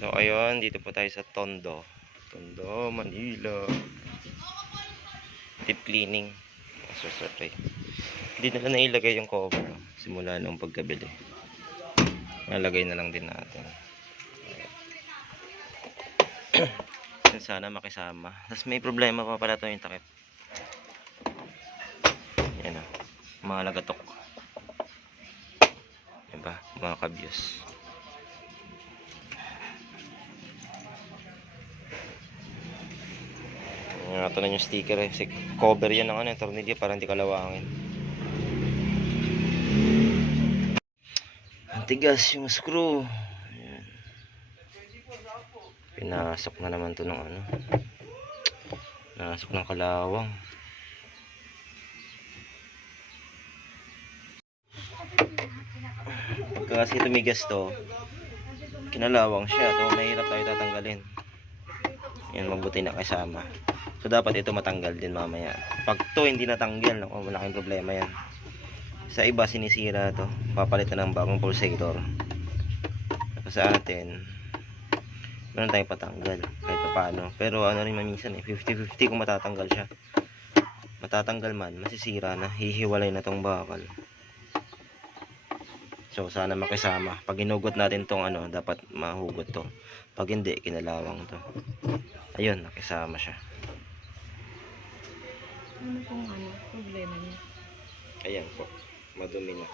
So ayun, dito po tayo sa Tondo, Manila. Deep cleaning. Sorry. Hindi na nailagay yung cover simula nung pagkabili. Nalagay na lang din natin. Sana makisama. Tapos may problema pa pala to yung takip. Yan o, mga lagatok. Diba? Mga kabyos. Ito na yung sticker eh. Cover yan ng ano, tornilyo para hindi kalawangin. Antigas yung screw. Ayan. Pinasok na naman to ng ano. Pinasok ng kalawang. Pagka kasi tumigas to, kinalawang siya. So mahirap tayo tatanggalin. Yan, mabuti na kasama. So dapat ito matanggal din mamaya. Pag to hindi natanggal, malaking problema yan. Sa iba sinisira to, papalitan ng bagong pulsator. Sa atin, meron tayong patanggal kahit paano. Pero ano rin minsan eh, 50-50 kung matatanggal siya. Matatanggal man, masisira na, hihiwalay na tong bakal. So sana makisama. Pag hinugot natin tong ano, dapat mahugot to. Pag hindi, kinalawang to. Ayun, nakisama siya. Ano pong problema niya? Ayan po, madumi na.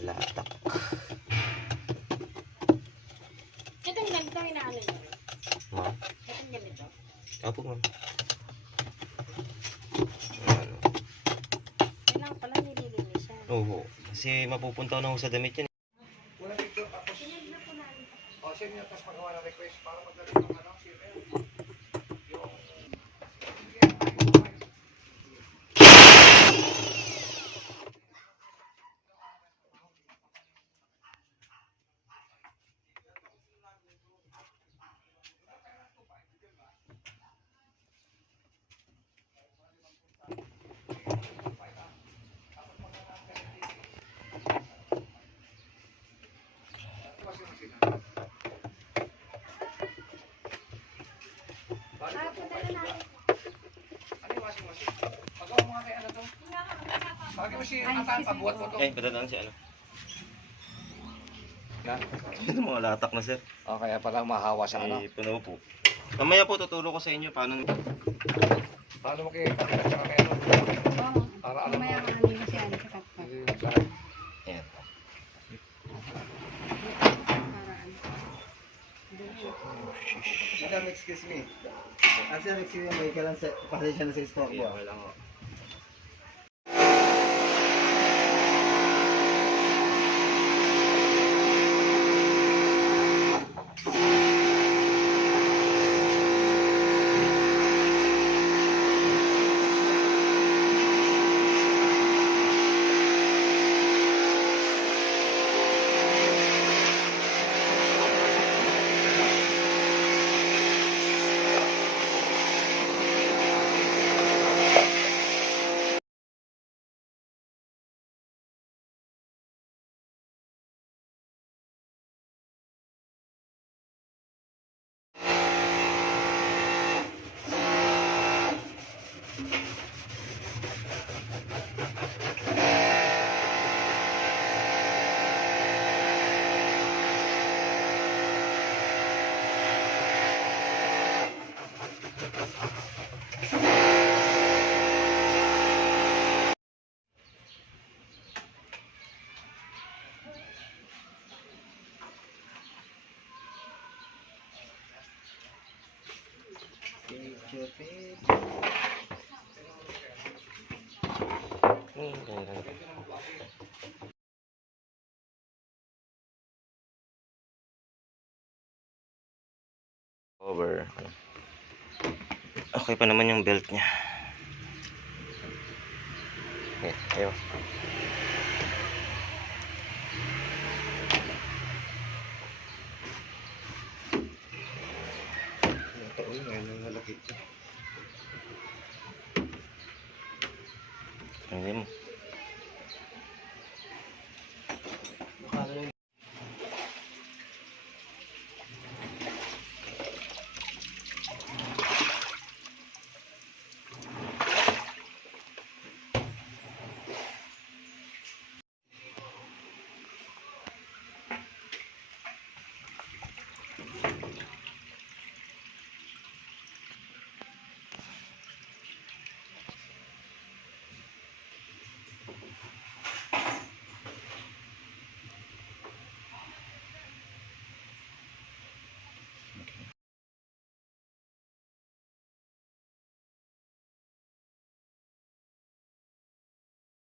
Latak. Itong ganito inaano niyo? Ma? Itong ganito? Apo ma'am. Kailangan pala nililinis siya. Oo. Kasi mapupunta na ako sa damit yan. Wala picture tapos. O, send nyo tapos magawa ng request para magdali ng ano, CML. Yung... Bagay mo si Atan, pagbuhat mo to. Padadaan si ano. Yan. Ito mga latak na sir. O, kaya pala mahawa sa ano. Puno po. Mamaya po tuturo ko sa inyo paano. Paano mo kayo kapit at saka kayo? Oo. Para alam mo. Mamaya ka ano kasi ano sa kapag. Ayan. Madam, excuse me. Sir, excuse me, may kailan sa pasensya na sa store Ayan, ko. wala ko. Over. Okay pa naman yung belt niya. Okay, ayo. Ito. Uy, ngayon ang halaki ito. Hindi mo.